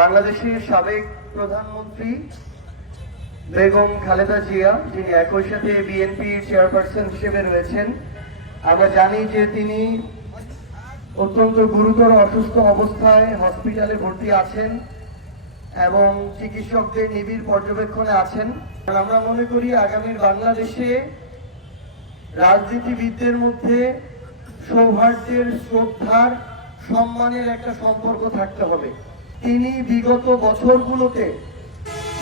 বাংলাদেশের সাবেক প্রধানমন্ত্রী বেগম খালেদা জিয়া, যিনি একই সাথে বিএনপির চেয়ারপারসন হিসেবে রয়েছেন। আমরা জানি যে তিনি অত্যন্ত গুরুতর অসুস্থ অবস্থায় হসপিটালে ভর্তি আছেন এবং চিকিৎসকদের নিবিড় পর্যবেক্ষণে আছেন। আমরা মনে করি আগামীর বাংলাদেশে রাজনীতিবিদদের মধ্যে সৌহার্দ্যের, শ্রদ্ধার, সম্মানের একটা সম্পর্ক থাকতে হবে। তিনি বিগত বছরগুলোতে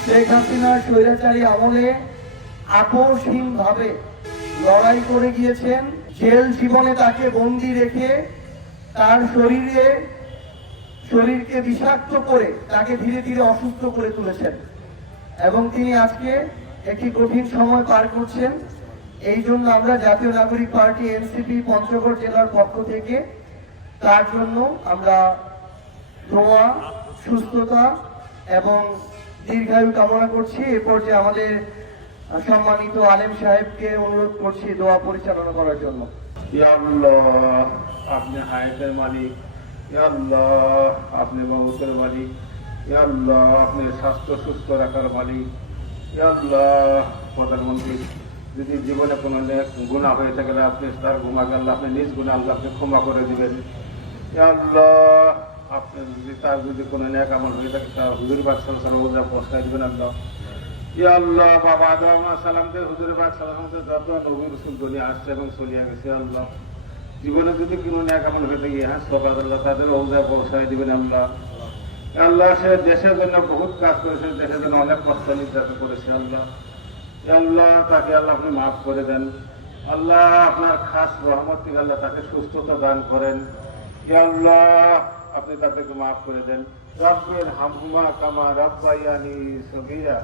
শেখ হাসিনার স্বৈরাচারী আমলে আপোষহীনভাবে লড়াই করে গিয়েছেন। জেল জীবনে তাকে বন্দী রেখে তার শরীরকে বিষাক্ত করে তাকে ধীরে ধীরে অসুস্থ করে তুলেছেন এবং তিনি আজকে একটি কঠিন সময় পার করছেন। এই জন্য আমরা জাতীয় নাগরিক পার্টি এনসিপি পঞ্চগড় জেলার পক্ষ থেকে তার জন্য আমরা দোয়া, সুস্থতা এবং দীর্ঘায়ু কামনা করছি। এরপর যে আমাদের সম্মানিত আলেম সাহেবকে অনুরোধ করছি দোয়া পরিচালনা করার জন্য। ইয়া আল্লাহ, আপনি হায়াতের মালিক। ইয়া আল্লাহ, আপনি মৌতের মালিক। ইয়া আল্লাহ, আপনি স্বাস্থ্য সুস্থ রাখার মালিক। ইয়া আল্লাহ, প্রধানমন্ত্রী যদি জীবনে কোনো গুনাহ হয়ে থাকে আপনি তার গুনাহ আল্লাহ আপনি নিজ গুনাহ আল্লাহ আপনি ক্ষমা করে দিবেন। ইয়া আল্লাহ, আপনি যদি কোনো নেক আমল হয়ে থাকে তার হুজুর পাক সাল্লাল্লাহু আলাইহি ওয়াসাল্লাম পৌঁছায় দিবেন আল্লাহ। ইয়া আল্লাহ, বাবা আদম সালামদের হুজুর পাক সাল্লাল্লাহু আলাইহি ওয়াসাল্লাম যত নবী রাসূল দুনিয়া আসছে এবং চলিয়া গেছে আল্লাহ, জীবনে যদি কোনো নেক আমল হয়ে থাকে সকাল আল্লাহ তাদের রওজায় পৌঁছায় দিবেন আল্লাহ। আল্লাহ, সে দেশের জন্য বহুত কাজ করেছে, দেশের জন্য অনেক কষ্ট নির্যাতন করেছে আল্লাহ। আল্লাহ, তাকে আল্লাহ আপনি মাফ করে দেন আল্লাহ, আপনার খাস রহমত থেকে আল্লাহ তাকে সুস্থতা দান করেন। ইয়া আল্লাহ, আপনি তাদেরকে মাফ করে দেন। রব্বির হামহুমা কামা রাব্বায়ানি সগীরা,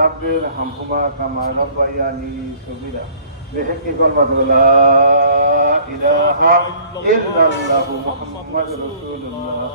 রব্বির হামহুমা কামা রাব্বায়ানি সগীরা। বেহেকি কলমা লা ইলাহা ইল্লাল্লাহু মুহাম্মাদুর রাসূলুল্লাহ।